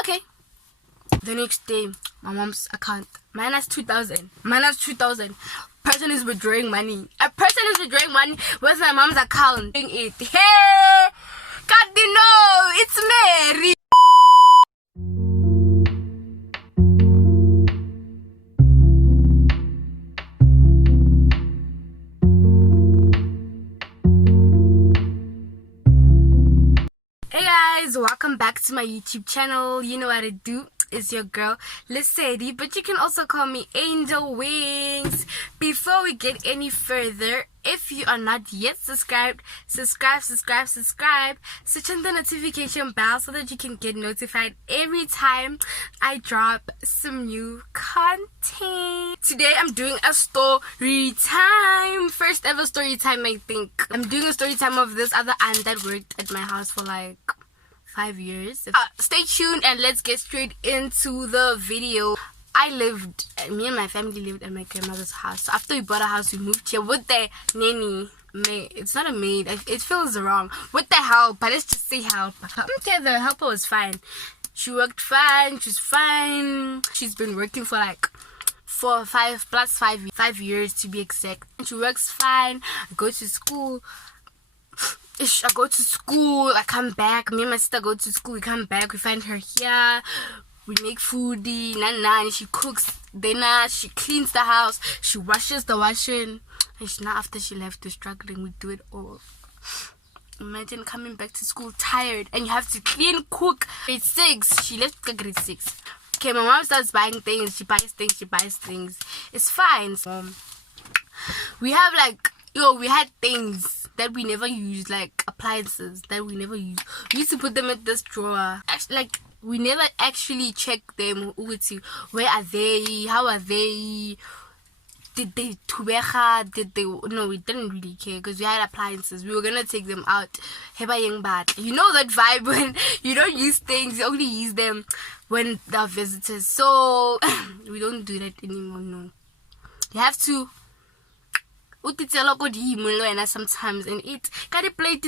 Okay. The next day, my mom's account minus 2,000. Minus 2,000. Person is withdrawing money. A person is withdrawing money with my mom's account. It. Hey, Cardino, it's Mary. Hey guys, welcome back to my YouTube channel. You know what to do. It's your girl Lesedi, but you can also call me Angel Wings. Before we get any further, if you are not yet subscribed, subscribe. Switch on the notification bell so that you can get notified every time I drop some new content. Today I'm doing a story time. First ever story time, I think. I'm doing a story time of this other aunt that worked at my house for like 5 years. Stay tuned and let's get straight into the video. Me and my family lived at my grandmother's house. So after we bought a house, we moved here with the nanny. It's not a maid. It feels wrong. With the helper. Let's just say helper. Okay, the helper was fine. She worked fine. She's fine. She's been working for like 5 years to be exact. She works fine. I go to school. I come back. Me and my sister go to school. We come back. We find her here. We make foodie. And she cooks dinner. She cleans the house. She washes the washing. And now after she left, we're struggling. We do it all. Imagine coming back to school tired. And you have to clean, cook. Grade 6. She left grade 6. Okay, my mom starts buying things. She buys things. It's fine. We have we had things that we never used, like appliances that we never used. We used to put them in this drawer. We never actually checked them. Where are they? How are they? Did they tubeja? No, we didn't really care because we had appliances. We were gonna take them out. You know that vibe when you don't use things, you only use them when there are visitors. So we don't do that anymore. No, you have to sometimes and eat plate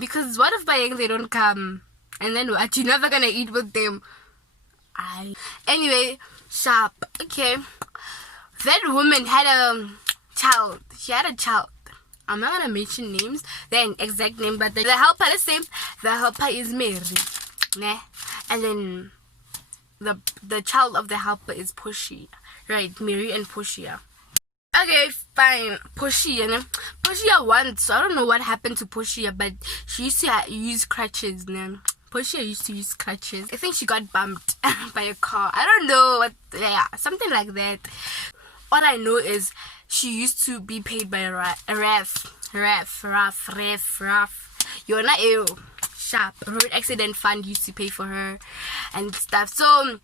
because what if they don't come and then what, you're never gonna eat with them. Anyway, sharp. Okay, that woman had a child. She had a child. I'm not gonna mention names, the exact name, but the helper is same. The helper is Mary, nah? And then the child of the helper is Portia, right? Mary and Portia. Okay, fine. Portia once, I don't know what happened to Portia, but she used to use crutches. Portia used to use crutches. I think she got bumped by a car. I don't know what, something like that. All I know is she used to be paid by a ref. You're not ill. Sharp. Road accident fund used to pay for her and stuff. So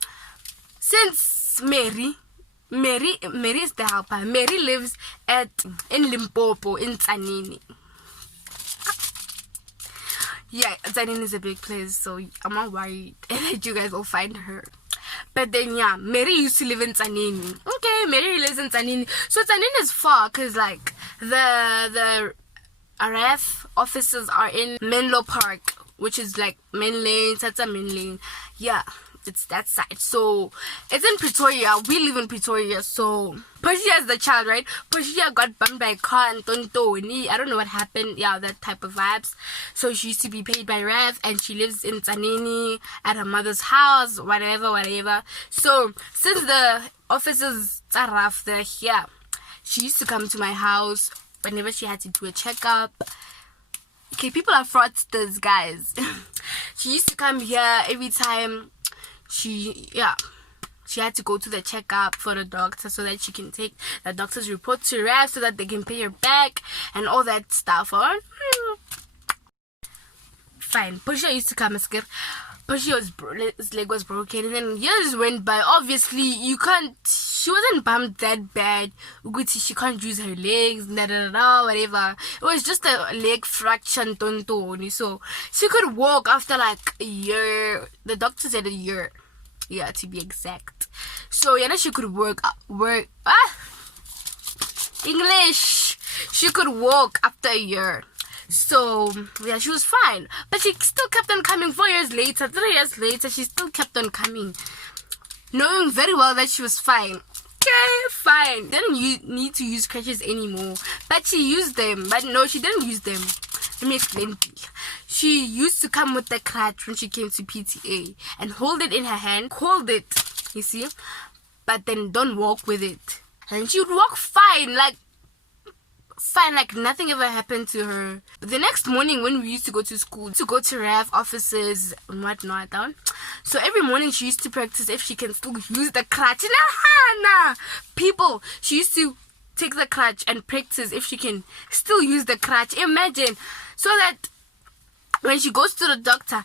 since Mary is the helper. Mary lives in Limpopo, in Tzaneen. Yeah, Tzaneen is a big place, so I'm not worried that you guys will find her. But then, yeah, Mary used to live in Tzaneen. Okay, Mary lives in Tzaneen. So Tzaneen is far, because, like, the RF offices are in Menlo Park, which is, like, Main Lane, Tata Main Lane. Yeah. It's that side. So it's in Pretoria. We live in Pretoria. So Portia is the child, right? Portia got bumped by a car and Tontoni. I don't know what happened. Yeah, that type of vibes. So she used to be paid by Rev and she lives in Tzaneen at her mother's house, whatever. So since the officers are rough, they're here. She used to come to my house whenever she had to do a checkup. Okay, people are fraudsters, guys. She used to come here every time. She had to go to the checkup for the doctor so that she can take the doctor's report to Rev so that they can pay her back and all that stuff. Fine. Portia used to come and scare. Portia's leg was broken and then years went by. Obviously, she wasn't bumped that bad. She can't use her legs, whatever. It was just a leg fracture, so she could walk after like a year. The doctor said a year. Yeah, to be exact. So she could work. English. She could walk after a year. So yeah, she was fine, but she still kept on coming. 4 years later, 3 years later, she still kept on coming, knowing very well that she was fine. Okay, fine. Didn't you need to use crutches anymore? But she used them. But no, she didn't use them. Let me explain. She used to come with the crutch when she came to PTA and hold it in her hand, hold it, you see, but then don't walk with it. And she would walk fine, like nothing ever happened to her. But the next morning when we used to go to school, to go to RAF offices and whatnot, so every morning she used to practice if she can still use the crutch. Nah. People, she used to take the crutch and practice if she can still use the crutch. Imagine. So that when she goes to the doctor,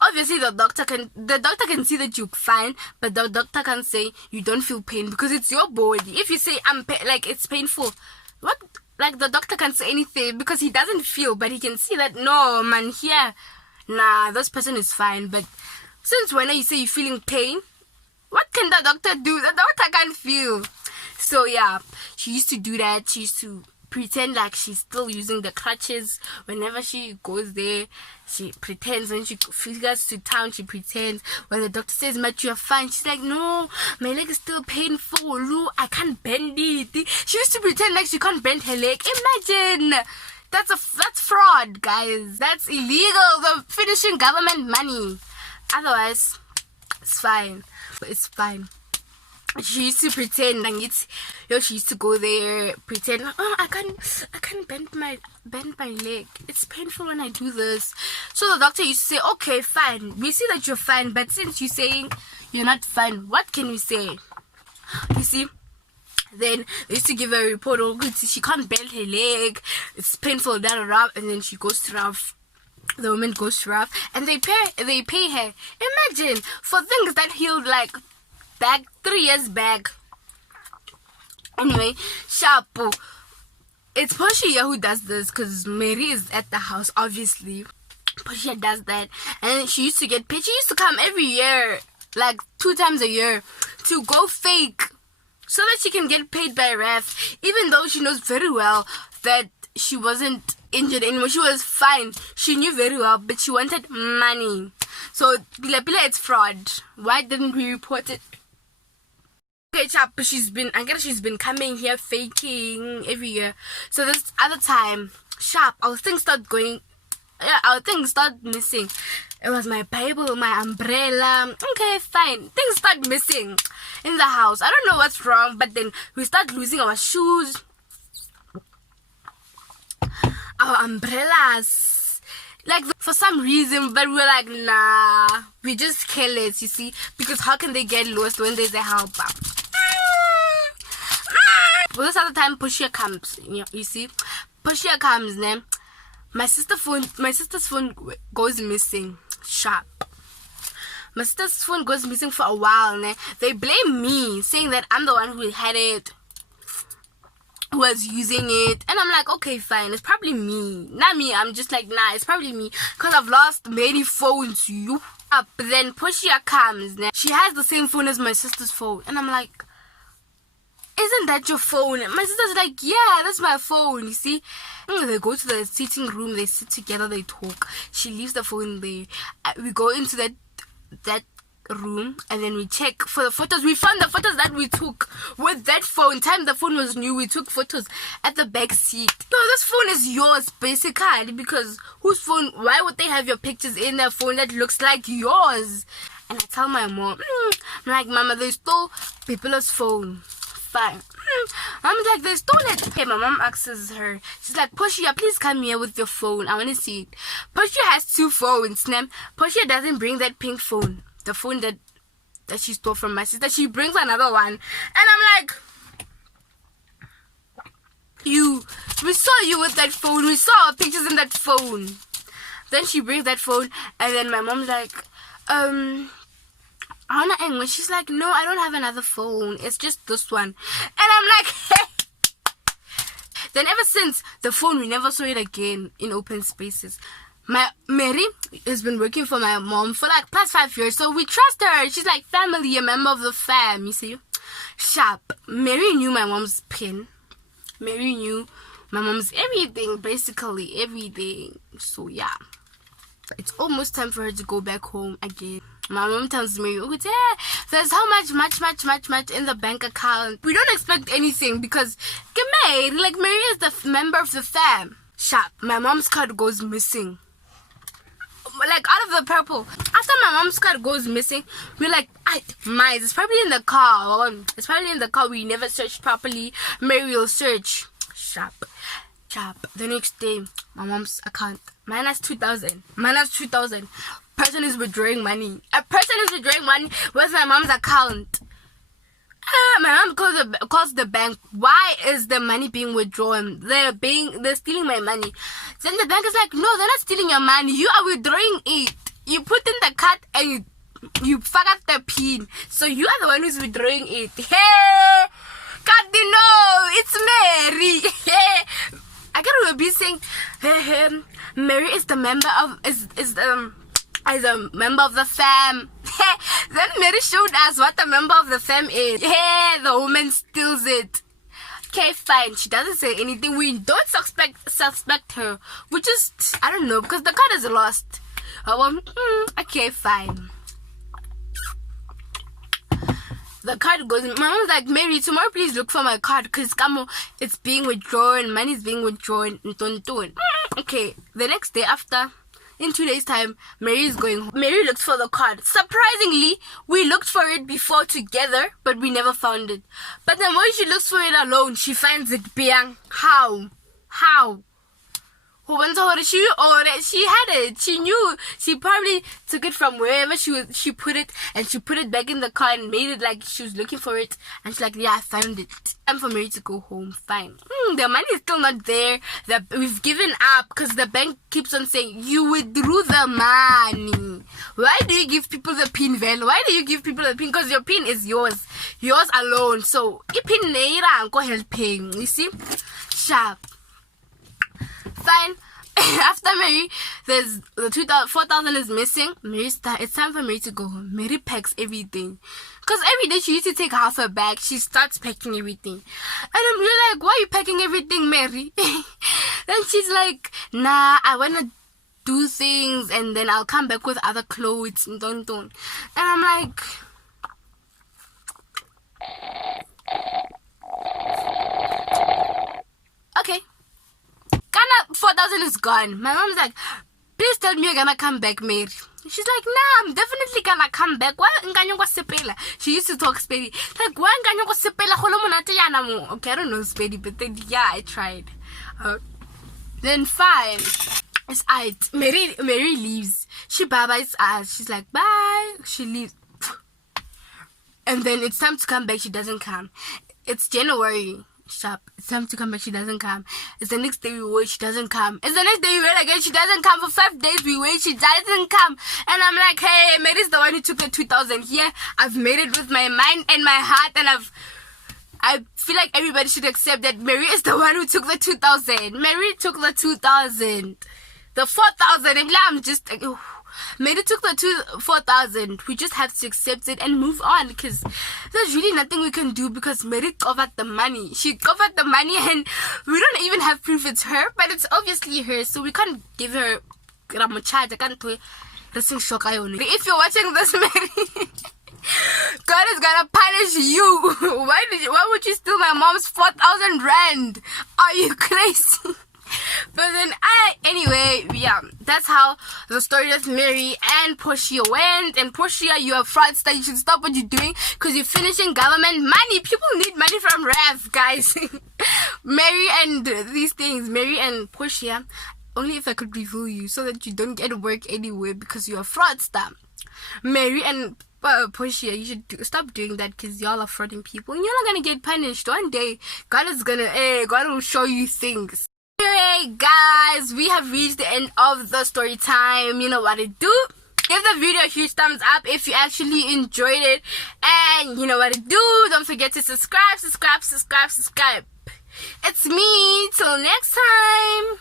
obviously the doctor can see that you're fine, but the doctor can say you don't feel pain because it's your body. If you say it's painful, what? Like the doctor can't say anything because he doesn't feel, but he can see that no man here, this person is fine. But since when you say you're feeling pain, what can the doctor do? The doctor can't feel. So yeah, she used to do that. She used to pretend like she's still using the crutches whenever she goes there. She pretends. When she goes to town, she pretends. When the doctor says, "Matt, you're fine," she's like, "No, my leg is still painful. Look, I can't bend it." She used to pretend like she can't bend her leg. Imagine. That's fraud, guys. That's illegal. They're finishing government money. Otherwise, it's fine. It's fine. She used to pretend like she used to go there, pretend, I can't bend my leg. It's painful when I do this. So the doctor used to say, okay, fine. We see that you're fine, but since you're saying you're not fine, what can we say? You see? Then they used to give her a report, she can't bend her leg, it's painful, and then she goes to RAF. The woman goes to RAF, and they pay her. Imagine, for things that healed like back 3 years back. Anyway, Shapo. It's Portia who does this because Mary is at the house, obviously. Portia does that. And she used to get paid. She used to come every year, like 2 times a year, to go fake so that she can get paid by RAF, even though she knows very well that she wasn't injured anymore. She was fine. She knew very well, but she wanted money. So, Bila, it's fraud. Why didn't we report it? Okay, chap, she's been coming here faking every year. So this other time, our things start missing. It was my Bible, my umbrella. Okay, fine. Things start missing in the house. I don't know what's wrong, but then we start losing our shoes, our umbrellas, like for some reason. But we're like, nah, we just careless, you see, because how can they get lost when there's a helper? Well, this other time, Portia comes. You see, Portia comes. Then my sister's phone goes missing. Sharp. My sister's phone goes missing for a while. They blame me, saying that I'm the one who had it, who was using it, and I'm like, okay, fine, it's probably me. Not me. I'm just like, nah, it's probably me because I've lost many phones. But then Portia comes. She has the same phone as my sister's phone, and I'm like, isn't that your phone? My sister's like, yeah, that's my phone, you see. They go to the sitting room, they sit together, they talk. She leaves the phone there. We go into that room, and then we check for the photos. We found the photos that we took with that phone. Time the phone was new, we took photos at the back seat. No, this phone is yours, basically, because whose phone? Why would they have your pictures in their phone that looks like yours? And I tell my mom, I'm like, Mama, they stole people's phone. Fine. I'm like, they stole it. Okay, my mom asks her, she's like, Portia, please come here with your phone. I want to see it. Portia has 2 phones. Portia doesn't bring that pink phone, the phone that she stole from my sister. She brings another one, and I'm like, we saw you with that phone. We saw our pictures in that phone. Then she brings that phone, and then my mom's like, Anna English. She's like, no, I don't have another phone. It's just this one. And I'm like, hey. Then ever since the phone, we never saw it again in open spaces. My Mary has been working for my mom for like past 5 years, so we trust her. She's like family, a member of the fam, you see. Sharp. Mary knew my mom's pin. Mary knew My mom's everything, basically everything. So yeah, it's almost time for her to go back home again. My mom tells me, oh, yeah, there's how much in the bank account. We don't expect anything because Mary is the member of the fam. Sharp. My mom's card goes missing. Like out of the purple. After my mom's card goes missing, we're like, it's probably in the car. It's probably in the car. We never searched properly. Mary will search. Sharp. The next day, my mom's account minus 2,000. Person is withdrawing money. A person is withdrawing money with my mom's account. My mom calls the bank. Why is the money being withdrawn? They're stealing my money. Then the bank is like, no, they're not stealing your money. You are withdrawing it. You put in the card and you fuck up the pin. So you are the one who's withdrawing it. Hey, Cardino, it's Mary. Hey, I can't remember saying, hey, Mary is the member of as a member of the fam. Then Mary showed us what the member of the fam is. Hey, the woman steals it. Okay, fine. She doesn't say anything. We don't suspect her. We just, I don't know, because the card is lost. Okay, fine. The card goes. My mom's like, Mary, tomorrow please look for my card because it's being withdrawn. Money's being withdrawn. Okay, the next day after, in 2 days' time, Mary is going home. Mary looks for the card. Surprisingly, we looked for it before together, but we never found it. But then when she looks for it alone, she finds it. How? She had it. She knew. She probably took it from wherever she put it, and she put it back in the car and made it like she was looking for it. And she's like, yeah, I found it. Time for Mary to go home. Fine. The money is still not there. We've given up because the bank keeps on saying you withdrew the money. Why do you give people the pin, Vel? Why do you give people the pin? Because your pin is yours alone. So pin neira go helping. You see, sharp. Fine. After Mary, there's the 4,000 is missing. It's time for Mary to go home. Mary packs everything. Because every day she used to take half her bag. She starts packing everything. And I'm really like, why are you packing everything, Mary? Then she's like, nah, I want to do things and then I'll come back with other clothes. And I'm like, okay. 4,000 is gone. My mom's like, please tell me you're gonna come back, Mary. She's like, nah, I'm definitely gonna come back. Why? She used to talk Spedi. Like, why? Okay, I don't know Spedi, but then yeah, I tried. Then fine. It's alright. Mary leaves. She bye-byes us. She's like, bye. She leaves. And then it's time to come back. She doesn't come. It's January. Sharp. It's time to come back. She doesn't come. It's the next day we wait. She doesn't come. It's the next day we wait again. She doesn't come. For 5 days we wait. She doesn't come. And I'm like, hey, Mary's the one who took the 2,000 here. I've made it with my mind and my heart, and I feel like everybody should accept that Mary is the one who took the 2,000. Mary took the 2,000. The 4,000. I'm just like, Mary took the 4,000. We just have to accept it and move on because there's really nothing we can do because Mary covered the money. She covered the money and we don't even have proof it's her, but it's obviously her, so we can't give her charge. I can't do if you're watching this, Mary, God is gonna punish you. Why would you steal my mom's 4,000 rand? Are you crazy? But then anyway, yeah, that's how the story of Mary and Portia went. And Portia, you're a fraudster. You should stop what you're doing because you're finishing government money. People need money from Rev, guys. Mary and these things, Mary and Portia, only if I could reveal you so that you don't get work anywhere because you're a fraudster. Mary and Portia, you should stop doing that because y'all are frauding people and you're not gonna get punished. One day, God will show you things. Anyway, guys, we have reached the end of the story time. You know what to do. Give the video a huge thumbs up if you actually enjoyed it. And you know what to do. Don't forget to subscribe. It's me. Till next time.